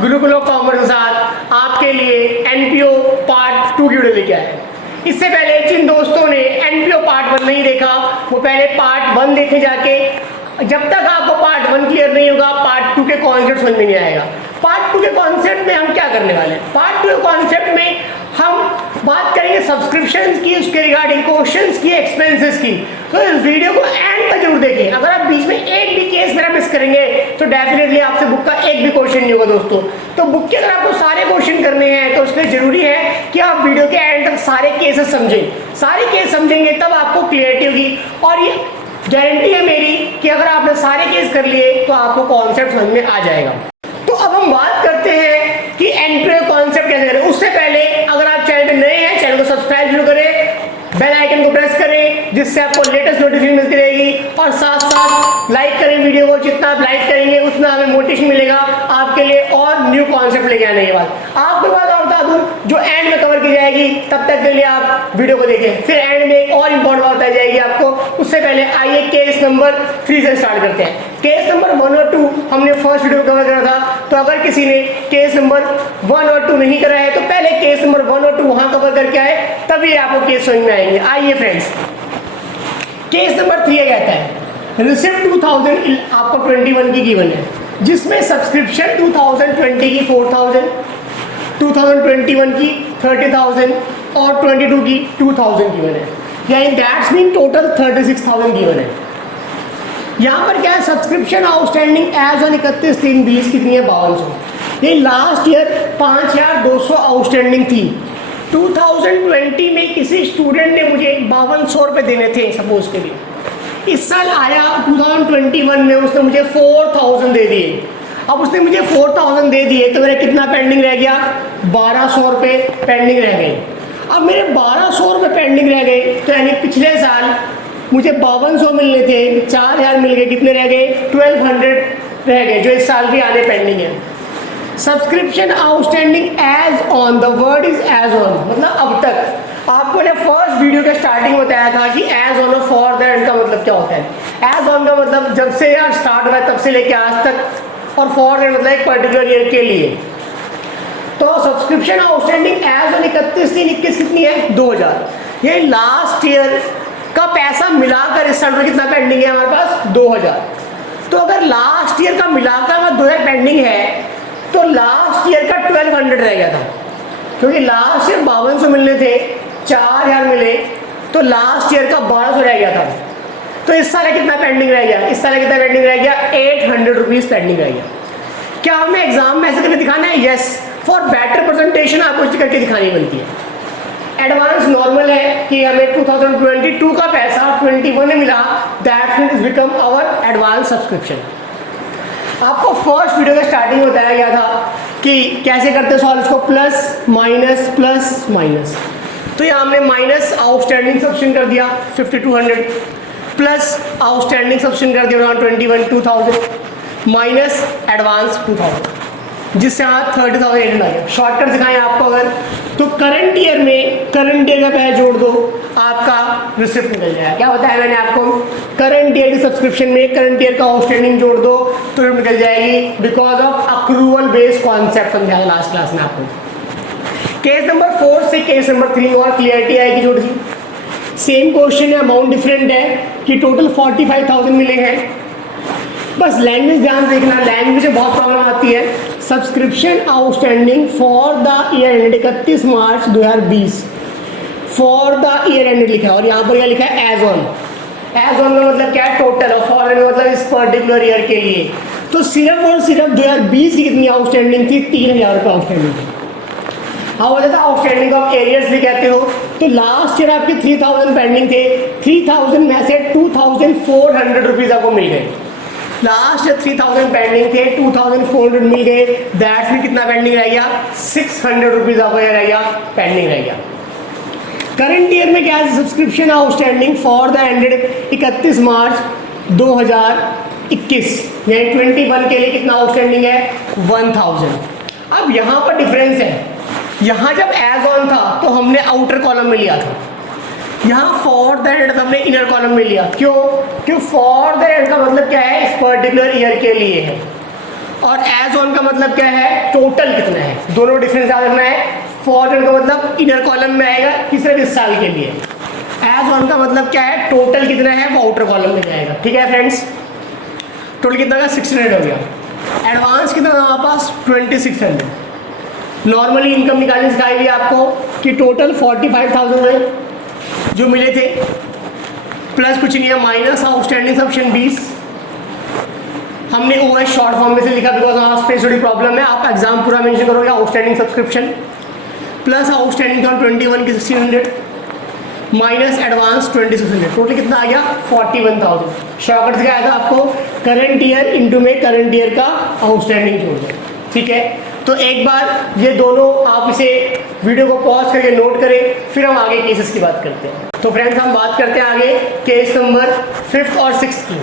Gurukul commerce के साथ आपके लिए एनपीओ पार्ट 2 की वीडियो लेके आए। इससे पहले जिन दोस्तों ने एनपीओ पार्ट 1 नहीं देखा वो पहले पार्ट 1 देखे जाके। जब तक आपको पार्ट 1 क्लियर नहीं होगा पार्ट 2 के कॉन्सेप्ट समझ में नहीं आएगा। पार्ट 2 के कॉन्सेप्ट में हम क्या करने वाले हैं? पार्ट 2 के कॉन्सेप्ट में हम बात करेंगे सब्सक्रिप्शन की, उसके रिगार्डिंग क्वेश्चंस की, एक्सपेंसेस की। तो इस वीडियो को एंड तक जरूर देखें। अगर आप बीच में एक भी केस मेरा मिस करेंगे तो डेफिनेटली आपसे बुक का एक भी क्वेश्चन नहीं होगा दोस्तों। तो बुक के अगर आपको सारे क्वेश्चन करने हैं तो उसके लिए जरूरी है कि आप वीडियो के एंड तक सारे केसेस समझें। सारे केस समझेंगे तब आपको क्लियरिटी होगी और ये गारंटी है मेरी कि अगर आपने सारे केस कर लिए तो आपको कॉन्सेप्ट समझ में आ जाएगा। तो अब हम बात करते हैं कि एनपीओ कॉन्सेप्ट कैसे करें। उससे पहले अगर आप चैनल पे नए हैं चैनल को सब्सक्राइब जरूर करें, बेल आइकन को प्रेस करें जिससे आपको लेटेस्ट नोटिफिकेशन मिलती रहेगी और साथ साथ लाइक करें वीडियो को। जितना आप लाइक करेंगे उतना हमें मोटिवेशन मिलेगा आपके लिए और न्यू कॉन्सेप्ट लेके आने के बाद। आपको बात और बता दूं जो एंड में कवर की जाएगी तब तक के लिए आप वीडियो को देखें। फिर एंड में एक और इंपॉर्टेंट बात बताई जाएगी आपको। उससे पहले आइए केस नंबर 3 से स्टार्ट करते हैं। केस नंबर 1 और 2 हमने फर्स्ट वीडियो में कवर करा था, तो अगर किसी ने केस नंबर 1 और 2 नहीं करा है तो पहले केस नंबर 1 और 2 वहां कवर करके आए तभी आपको केस समझ में आएंगे। आइए फ्रेंड्स, केस नंबर 3 कहता है रिसिप्ट 2000 आपको 21 की गिवन है जिसमें सब्सक्रिप्शन 2020 की 4000, 2021 की 30,000 और 22 की 2000 गिवन है, यानी दैट्स मीन टोटल 36,000 गिवन है। यहाँ पर क्या है सब्सक्रिप्शन आउटस्टैंडिंग एज ऑन 31/3/20 कितनी है 5200। ये लास्ट ईयर 5200 आउटस्टैंडिंग थी। 2020 में किसी स्टूडेंट ने मुझे 5200 रुपये देने थे सपोज के लिए। इस साल आया 2021 में उसने मुझे 4000 दे दिए। अब उसने मुझे 4000 दे दिए तो मेरा कितना पेंडिंग रह गया? 1200 रुपये पेंडिंग रह गए। अब मेरे 1200 रुपये पेंडिंग रह गए तो यानी पिछले साल मुझे 5200 मिलने थे, 4000 मिल गए, कितने रह गए? 1200 रह गए जो इस साल भी आने पेंडिंग है। Subscription outstanding as on, the word is as on, मतलब अब तक। आपको ने फर्स्ट वीडियो के स्टार्टिंग में बताया था कि एज ऑन और फॉर दैट का मतलब क्या होता है। एज ऑन का मतलब जब से यार स्टार्ट हुआ तब से लेके आज तक, और फॉर दैट मतलब एक पर्टिकुलर ईयर के लिए। तो सब्सक्रिप्शन आउटस्टैंडिंग एज ऑन 31/3/21 कितनी है? 2000। ये लास्ट ईयर का पैसा मिलाकर इस साल में कितना पेंडिंग है हमारे पास? 2000। तो अगर लास्ट ईयर का मिलाकर हमारा 2000 पेंडिंग है तो लास्ट ईयर का 1200 रह गया था, क्योंकि लास्ट ईयर 5200 मिलने थे, 4000 मिले तो लास्ट ईयर का 1200 रह गया था। तो इस साल कितना पेंडिंग रह गया? इस साल कितना पेंडिंग रह गया? 800 रुपीज पेंडिंग रह गया। क्या हमें एग्जाम में ऐसे करके दिखाना है? यस, फॉर बेटर प्रेजेंटेशन आपको इसे करके दिखानी बनती है। एडवांस नॉर्मल है कि हमें 2022 का पैसा 21 में मिला, that means become our advance subscription. आपको फर्स्ट वीडियो के स्टार्टिंग में बताया गया था कि कैसे करते सॉल्व इसको, प्लस माइनस प्लस माइनस। तो यहाँ हमने माइनस आउटस्टैंडिंग सब्सक्रिप्शन कर दिया 5200, प्लस आउटस्टैंडिंग सब्सक्रिप्शन कर दिया 2000 माइनस एडवांस 2000, जिससे यहाँ 30,800 आ गया। शॉर्टकट दिखाएं आपको अगर तो करंट ईयर में करंट ईयर का पैसा जोड़ दो आपका रिसिप्ट निकल जाएगा। क्या बताया मैंने आपको? करंट ईयर की सब्सक्रिप्शन में करंट ईयर का आउटस्टैंडिंग जोड़ दो तो निकल जाएगी, because of accrual based concept समझाया लास्ट क्लास में आपको। केस नंबर 4 से केस नंबर 3 और क्लियरिटी आएगी जोड़ दी। सेम क्वेश्चन है, अमाउंट डिफरेंट है कि टोटल 45,000 मिले हैं। बस लैंग्वेज ध्यान देखना, लैंग्वेज में बहुत प्रॉब्लम आती है। Subscription outstanding for the year ended 31 March 2020 for the year ended लिखा है और यहाँ पर क्या लिखा है? As on. एज ऑन का मतलब क्या है? टोटल, और फॉर का मतलब इस पर्टिकुलर ईयर के लिए। तो सिर्फ और सिर्फ 2020 की कितनी आउटस्टैंडिंग थी? 3000 रुपये आउटस्टैंडिंग थी। हाँ हो जाता आउटस्टैंडिंग ऑफ एरियर्स भी कहते हो। तो लास्ट ईयर आपके 3000 पेंडिंग थे, 3000 में से 2400 रुपीज आपको मिल गए। लास्ट ईयर 3000 पेंडिंग थे, 2400 मिल गए, दैट्स में कितना पेंडिंग रह गया? 600 रुपीज आपको रह गया पेंडिंग रह गया। करंट ईयर में क्या है? Subscription outstanding for the ended 31 मार्च 2021 यानी 21 के लिए कितना आउटस्टैंडिंग है? 1000। अब यहाँ पर डिफरेंस है, यहाँ जब एज ऑन था तो हमने आउटर कॉलम में लिया था, यहाँ फॉर द एंड हमने इनर कॉलम में लिया। क्यों? फॉर द एंड का मतलब क्या है? इस पर्टिकुलर ईयर के लिए है। और एज ऑन का मतलब क्या है, टोटल कितना है, दोनों डिफरेंस याद रखना है। फॉरवर्ड का मतलब इनर कॉलम में आएगा कि सिर्फ इस साल के लिए, एज ऑन का मतलब क्या है, टोटल कितना है वो आउटर कॉलम में जाएगा। ठीक है फ्रेंड्स, टोटल कितना का 600 हो गया। एडवांस कितना था हमारे पास 2600। नॉर्मली इनकम निकालने सिखाई हुई आपको कि टोटल 45,000 है जो मिले थे, प्लस कुछ नहीं है माइनस आउटस्टैंडिंग सब्सक्रिप्शन 20। हमने वो शॉर्ट फॉर्म में से लिखा बिकॉज वहाँ स्पेस थोड़ी प्रॉब्लम है, आप एग्जाम पूरा मेंशन करोगे। आउटस्टैंडिंग सब्सक्रिप्शन प्लस आउटस्टैंडिंग था 21 की 1600 माइनस एडवांस 2600, टोटल कितना आ गया 41,000। शॉर्टकट से क्या आया था आपको, करंट ईयर इंटू में करंट ईयर का आउटस्टैंडिंग जोड़ दो। ठीक है, तो एक बार ये दोनों आप इसे वीडियो को पॉज करके नोट करें, फिर हम आगे केसेस की बात करते हैं। तो फ्रेंड्स हम बात करते हैं आगे केस नंबर 5 और 6 की।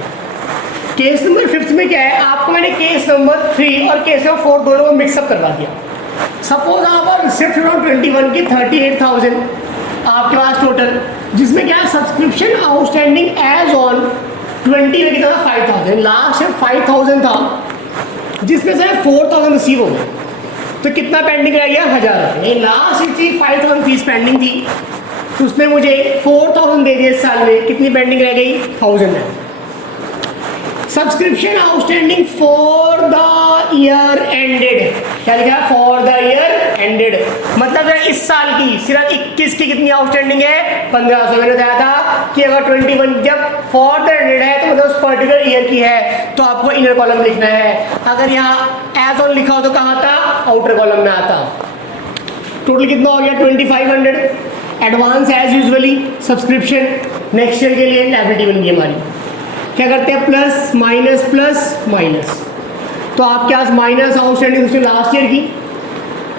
केस नंबर 5 में क्या है, आपको मैंने केस नंबर 3 और केस नंबर 4 दोनों को मिक्सअप करवा दिया। सपोज आप रिसिप्ट फ्रॉम 21 की 38,000 आपके पास टोटल, जिसमें क्या है सब्सक्रिप्शन आउटस्टैंडिंग एज ऑन 20 में कितना था 5,000, लास्ट में 5,000 था जिसमें से 4,000 रिसीव हो गए, तो कितना पेंडिंग रह गया 1,000 रुपये। लास्ट चीज 5,000 फीस पेंडिंग थी, तो उसने मुझे 4,000 दे दिए इस साल में, कितनी पेंडिंग रह गई 1,000 है। Subscription outstanding for the year ended, क्या लिखा है फॉर द ईयर एंडेड, मतलब है इस साल की सिर्फ 21 की कितनी आउटस्टैंडिंग है 1,500। मैंने बताया था कि अगर 21 जब फॉर द एंडेड है तो मतलब उस पर्टिकुलर ईयर की है, तो आपको इनर कॉलम लिखना है। अगर यहाँ एज ऑन लिखा हो तो कहाँ आता, आउटर कॉलम में आता। टोटल कितना हो गया 2500। Advance as usually subscription next year के लिए लायबिलिटी बन गई हमारी। क्या करते हैं प्लस माइनस, तो आपके पास माइनस आउटस्टैंडिंग लास्ट ईयर की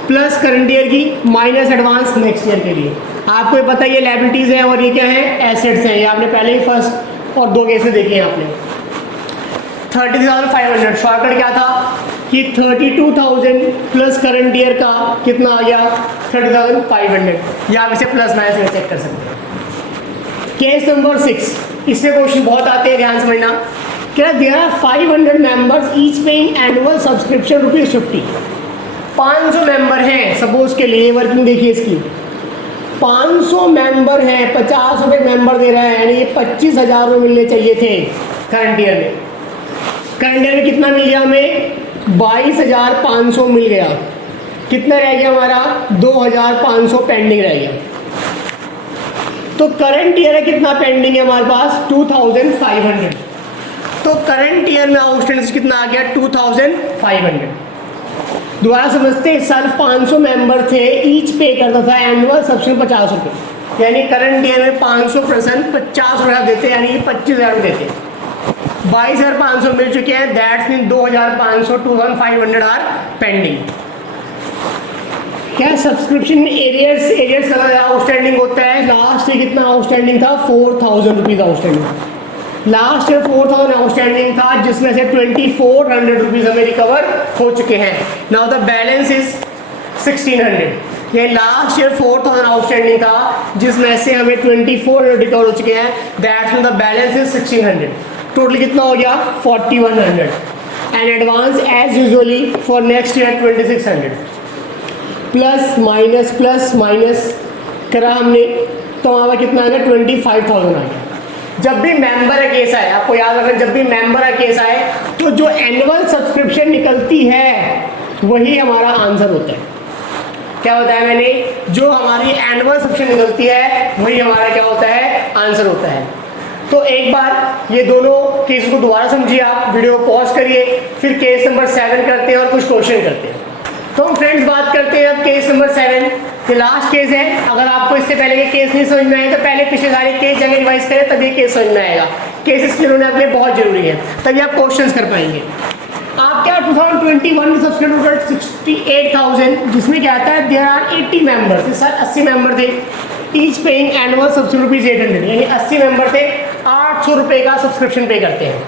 प्लस करंट ईयर की माइनस एडवांस नेक्स्ट ईयर के लिए। आपको ये पता है ये लायबिलिटीज हैं और ये क्या है एसेट्स हैं, ये आपने पहले ही फर्स्ट और 2 केसेस देखे हैं आपने। 30,500 शॉर्टकट क्या था कि 32,000 प्लस करंट ईयर का कितना आ गया 30,500, या आप इसे प्लस माइनस में चेक कर सकते हैं। केस नंबर 6, इससे क्वेश्चन बहुत आते हैं, ध्यान समझना। क्या there are 500 members each paying annual subscription ₹50। 500 member हैं सपोज के लिए, वर्किंग देखिए इसकी, 500 मेंबर हैं, 50 रुपये मेंबर दे रहा है, यानी ये 25,000 रुपये मिलने चाहिए थे करंट ईयर में। करंट ईयर में कितना मिल गया हमें 22,500 मिल गया, कितना रह गया हमारा 2,500 पेंडिंग रह गया। तो करंट ईयर है कितना पेंडिंग है हमारे पास 2,500, तो करंट ईयर में आउटस्टैंडिंग कितना आ गया 2,500। दोबारा समझते हैं, इस साल 500 मेंबर थे, ईच पे करता था एनुअल सब्सक्रिप्शन 50 रुपये, यानी करंट ईयर में 500% 50 रुपये देते, यानी कि 25,000 देते। 22,500 मिल चुके हैं, दैट्स मीन 2,500 2,500 आर पेंडिंग। क्या सब्सक्रिप्शन एरियर्स आउटस्टैंडिंग होता है, लास्ट ईयर कितना आउटस्टैंडिंग था 4,000 rupees outstanding. Last year 4,000 outstanding था, जिसमें से 2,400 रुपीज़ हमें रिकवर हो चुके हैं। Now the balance is 1,600। ये लास्ट ईयर 4,000 आउटस्टैंडिंग था, जिसमें से हमें 2,400 रिकवर हो चुके हैं, that's mean the balance is 1,600। Total कितना हो गया 4,100 and advance as usually for next year 2,600। Plus minus करा हमने, तो हमारा कितना आ गया 25,000 आ गया। जब भी मेंबर का केस आए, आपको याद रखना, जब भी मेंबर का केस आए तो जो एनुअल सब्सक्रिप्शन निकलती है वही हमारा आंसर होता है। क्या बताया मैंने, जो हमारी एनुअल सब्सक्रिप्शन निकलती है वही हमारा क्या होता है आंसर होता है। तो एक बार ये दोनों केस को दोबारा समझिए, आप वीडियो को पॉज करिए, फिर केस नंबर 7 करते हैं और कुछ क्वेश्चन करते हैं। तो हम फ्रेंड्स बात करते हैं अब केस नंबर 7, ये लास्ट केस है। अगर आपको इससे पहले ये केस नहीं समझ में आए तो पहले पिछले सारे केस जगह रिवाइज करें, तभी केस समझ में आएगा। केसेस जिन्होंने अपने बहुत जरूरी है, तभी आप क्वेश्चंस कर पाएंगे। आप क्या 2021 सब्सक्राइबर 68,000, जिसमें क्या आता है देयर आर 80 मेंबर्स, इस साल 80 मेंबर थे, ईच पेइंग एनुअल सब्सक्रिप्शन ₹800, यानी 80 मेंबर थे 800 रुपये का सब्सक्रिप्शन पे करते हैं,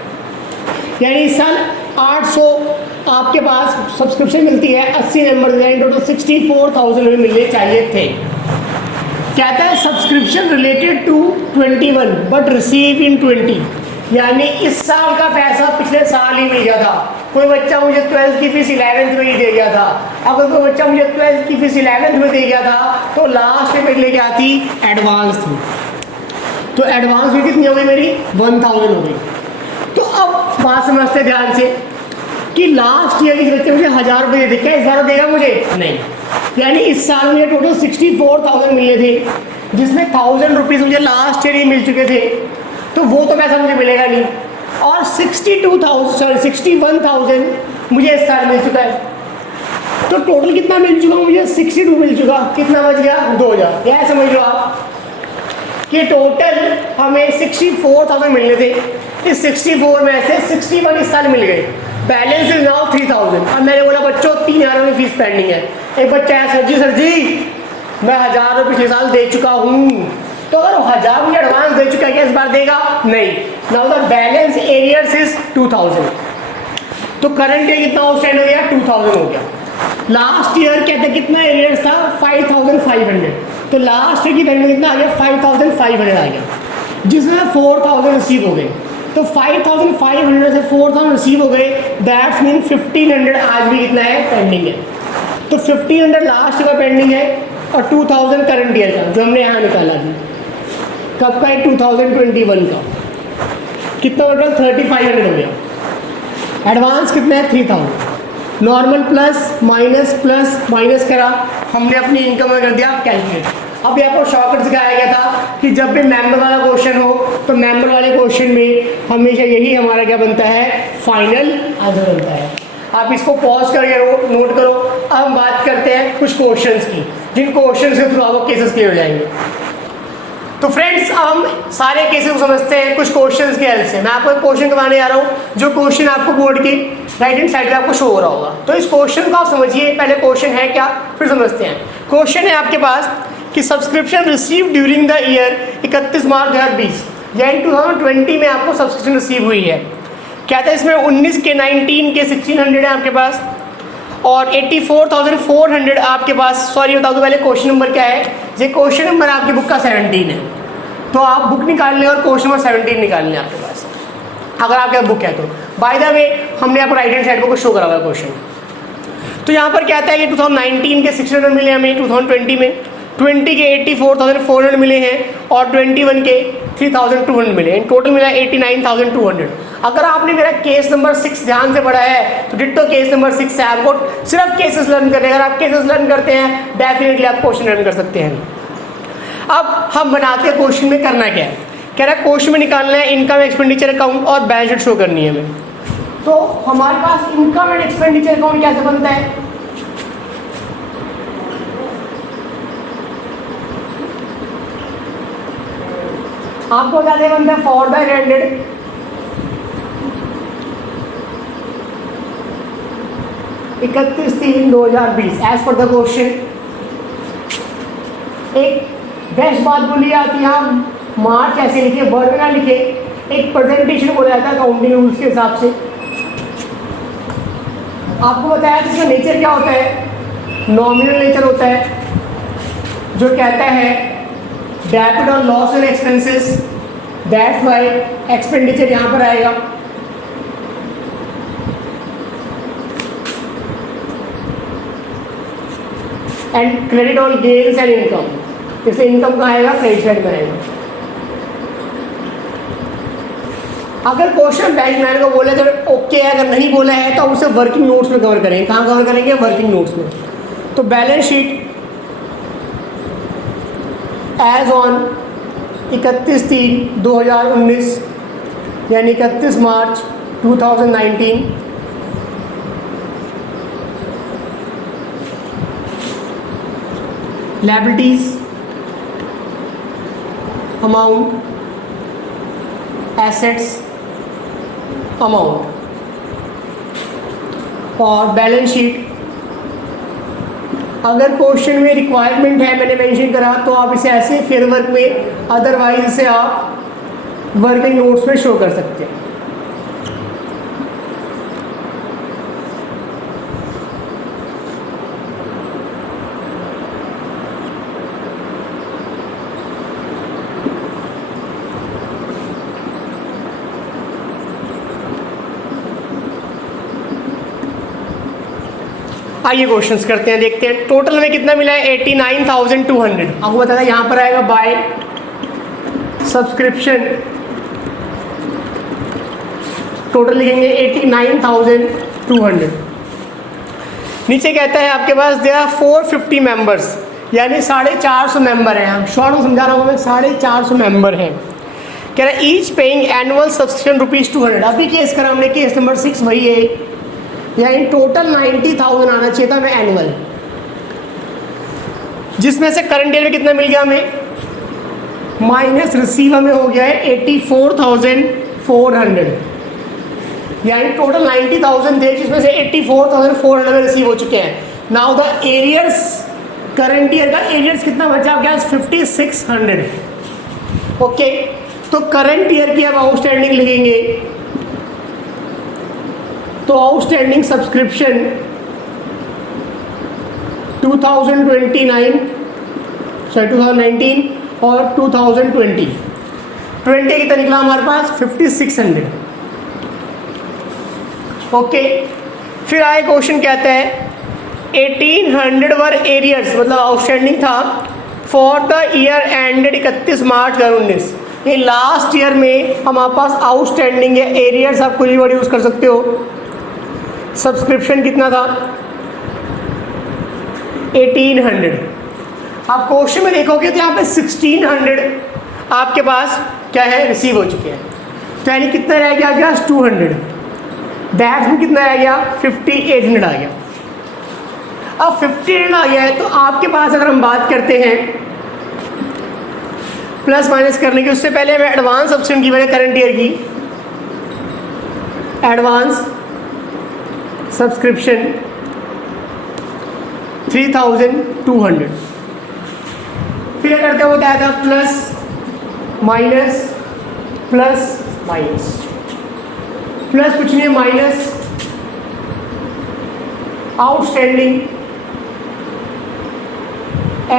यानी इस साल 800 आपके पास सब्सक्रिप्शन मिलती है, 80 मेंबर टोटल 64,000 रुपये मिलने चाहिए थे। कहता है subscription related to 21 but receive in 20, यानी इस साल का पैसा पिछले साल ही मिल गया था, कोई बच्चा मुझे 12th की फीस 11th में ही दे गया था, अगर कोई बच्चा मुझे 12th की फीस 11th में दे गया था तो लास्ट में मेरे लिए क्या थी, एडवांस थी। तो एडवांस में कितनी हो गई मेरी, 1000 हो गई। तो अब बात समझते ध्यान से कि लास्ट ईयर इस बच्चे मुझे 1000 रुपये दे, क्या इस बार देगा मुझे, नहीं। यानी इस साल मुझे टोटल 64,000 मिले थे, जिसमें 1000 रुपीज़ मुझे लास्ट ईयर ही मिल चुके थे, तो वो तो पैसा मुझे मिलेगा नहीं। और 61,000 मुझे इस साल मिल चुका है। तो टोटल कितना मिल चुका मुझे, 62 मिल चुका। कितना बच गया, 2000। यह समझ लो आप कि टोटल हमें 64,000 मिलने थे, इस 64 में से 61 इस साल मिल गए, बैलेंस इज नाउ 3000। अब मैंने बोला बच्चों 3000 की फीस पेंडिंग है। एक बच्चा है, सर जी मैं 1000 रुपये पिछले साल दे चुका हूँ, तो अगर 1000 मुझे एडवांस दे चुका है क्या इस बार देगा, नहीं। Now the balance arrears is 2000। तो करंट ईयर कितना आउटस्टैंड हो गया, 2000 हो गया। लास्ट ईयर कहते कितना एरियर्स था, 5500। तो लास्ट ईयर की पेमेंट कितना आ गया, 5500 आ गया, जिसमें 4000 रिसीव हो गए। तो 5500 से 4000 रिसीव हो गए, दैट्स मीन 1500 आज भी कितना है, पेंडिंग है। तो 1500 लास्ट ईयर का पेंडिंग है और 2000 करंट ईयर का, जो हमने यहाँ निकाला थी। कब का है, 2021 का। कितना टोटल, 3500 हो गया। एडवांस कितना है, 3000। नॉर्मल प्लस माइनस करा, हमने अपनी इनकम में कर दिया कैलकुलेट। अब आपको शॉर्टकट सिखाया गया था कि जब भी मेंबर वाला क्वेश्चन हो तो मेंबर वाले क्वेश्चन में हमेशा यही हमारा क्या बनता है, फाइनल आंसर बनता है। आप इसको पॉज करके नोट करो। अब हम बात करते हैं कुछ क्वेश्चंस की, जिन क्वेश्चंस के थ्रू आपको केसेस क्लियर हो जाएंगे। तो फ्रेंड्स अब हम सारे केसेस को समझते हैं कुछ क्वेश्चंस की हेल्प से। मैं आपको एक क्वेश्चन करवाने जा रहा हूँ, जो क्वेश्चन आपको बोर्ड की राइट हैंड साइड पे आपको शो हो रहा होगा। तो इस क्वेश्चन को आप समझिए, पहले क्वेश्चन है क्या, फिर समझते हैं। क्वेश्चन है आपके पास कि subscription receive during the year 31 मार्च 2020, यानी 2020 में आपको सब्सक्रिप्शन रिसीव हुई है। क्या था इसमें, 19 के 19 के 1600 है आपके पास, और 84,400 आपके पास। सॉरी बता दो पहले क्वेश्चन नंबर क्या है। ये क्वेश्चन नंबर आपकी बुक का 17 है, तो आप बुक निकाल लें और क्वेश्चन नंबर 17 निकाल लें आपके पास, अगर आपके बुक है तो। बाय द वे हमने आपको राइट हैंड साइड को शो करा हुआ है क्वेश्चन। तो यहाँ पर क्या आता है कि 2019 के 600 मिले हमें, 2020 में 20 के 84,400 मिले हैं, और 21 के 3,200 मिले हैं। टोटल मिला 89,200। अगर आपने मेरा केस नंबर 6 ध्यान से पढ़ा है तो डिट्टो केस नंबर 6 से आपको सिर्फ केसेस लर्न करने। अगर आप केसेस लर्न करते हैं डेफिनेटली आप क्वेश्चन लर्न कर सकते हैं। अब हम बनाते हैं क्वेश्चन में करना क्या है। कह रहा है क्वेश्चन में निकालना है इनकम एक्सपेंडिचर अकाउंट और बैलेंस शीट शो करनी है हमें। तो हमारे पास इनकम एंड एक्सपेंडिचर अकाउंट कैसे बनता है, आपको क्या दे बनता है, फॉर द रेंडेड 31/3/2020 एज पर द क्वेश्चन। एक बेस्ट बात बोली जाती है, आप मार्च ऐसे लिखे, वर्ड ना लिखे, एक प्रेजेंटेशन बोला जाता है अकाउंटिंग रूल्स के हिसाब से। आपको बताया कि इसका नेचर क्या होता है, नॉमिनल नेचर होता है, जो कहता है डेबिट और loss and expenses, that's why expenditure यहाँ पर आएगा। एंड क्रेडिट और गेन्स एंड इनकम, इससे इनकम कहाँ आएगा, क्रेडिट साइड में आएगा। अगर क्वेश्चन बैंक मैन को बोले तो ओके है, अगर नहीं बोला है तो उसे वर्किंग नोट्स में कवर करेंगे। कहाँ कवर करेंगे, वर्किंग नोट्स में। तो बैलेंस शीट एज ऑन 31/3/2019 यानी 31 मार्च 2019, liabilities amount, assets amount, और बैलेंस शीट। अगर क्वेश्चन में रिक्वायरमेंट है मैंने मेंशन करा तो आप इसे ऐसे फेयर वर्क में, अदरवाइज इसे आप वर्किंग नोट्स में शो कर सकते हैं। आइए क्वेश्चंस करते हैं, देखते हैं टोटल में कितना मिला है 89,200। आपको बताया यहाँ पर आएगा बाय सब्सक्रिप्शन, टोटल लिखेंगे 89,200। नीचे कहता है आपके पास देयर आर 450 मेंबर्स, यानी 450 मेंबर हैं। शॉर्ट में समझा रहा हूँ मैं, 450 मेंबर हैं। कह रहा है ईच पेइंग एनुअल सब्सक्रिप्शन ₹200। अभी केस करा हमने, केस नंबर 6 वही है, यानी टोटल 90,000 आना चाहिए था मैं एनुअल, जिसमें से करंट ईयर में कितना मिल गया हमें, माइनस रिसीव हमें हो गया है 84,400, यानी टोटल 90,000 थे जिसमें से 84,400 में रिसीव हो चुके हैं। Now the arrears, current year का एरियर्स कितना बचा क्या, 5,600। ओके, तो करंट ईयर की अब आउटस्टैंडिंग लिखेंगे, तो आउटस्टैंडिंग सब्सक्रिप्शन 2019 और 2020 कितना निकला हमारे पास 5,600। ओके, फिर आए क्वेश्चन कहता है 1,800 वर एरियर्स, मतलब आउटस्टैंडिंग था फॉर द ईयर एंडेड 31 मार्च 2019। ये लास्ट ईयर में हमारे पास आउटस्टैंडिंग है, एरियर्स आप कोई वर्ड यूज़ कर सकते हो। सब्सक्रिप्शन कितना था 1,800। आप क्वेश्चन में देखोगे तो यहाँ पे 1,600 आपके पास क्या है, रिसीव हो चुके हैं। तो यानी कितना रह गया आपके पास 200, दैट्स में कितना रह गया 5,800 आ गया। अब 5,800 आ गया है तो आपके पास अगर हम बात करते हैं प्लस माइनस करने की, उससे पहले मैं एडवांस ऑप्शन की, मैंने करंट ईयर की एडवांस सब्सक्रिप्शन 3,200। फिर करते हैं बताया था plus minus plus minus, plus कुछ नहीं है minus outstanding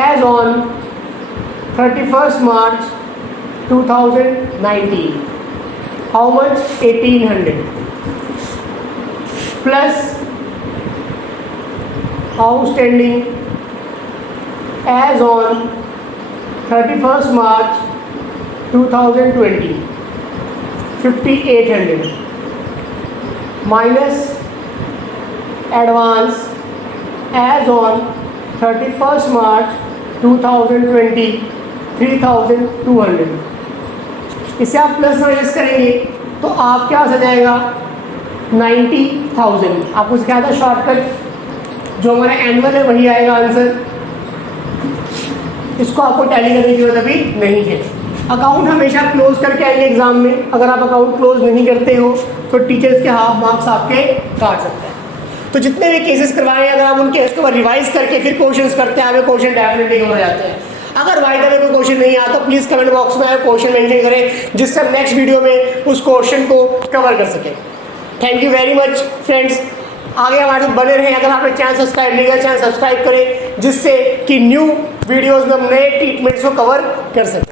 as on 31st March 2019, how much 1,800 plus outstanding as on 31st March 2020 5,800 minus advance as on 31st March 2020 3,200। इसे आप प्लस माइनस करेंगे तो आपके पास आ जाएगा 90,000। आपको सिखाया था शॉर्टकट, जो हमारा एनुअल है वही आएगा आंसर, इसको आपको टैली करने की जरूरत अभी नहीं है। अकाउंट हमेशा क्लोज करके आएंगे एग्जाम में, अगर आप अकाउंट क्लोज नहीं करते हो तो टीचर्स के हाफ मार्क्स आपके काट सकते हैं। तो जितने भी केसेस करवाए हैं, अगर आप उन केस को रिवाइज करके फिर क्वेश्चंस करते हैं, हमें क्वेश्चन डेफिनेटली हो जाते हैं। अगर वाइड में कोई क्वेश्चन नहीं आता तो प्लीज़ कमेंट बॉक्स में क्वेश्चन मेंशन करें, जिससे हम नेक्स्ट वीडियो में उस क्वेश्चन को कवर कर सकें। Thank you very much friends, आगे हमारे साथ बने रहें। अगर आपने चैनल सब्सक्राइब नहीं किया, चैनल सब्सक्राइब करें, जिससे कि न्यू वीडियोज़ में हम नए ट्रीटमेंट्स को कवर कर सकें।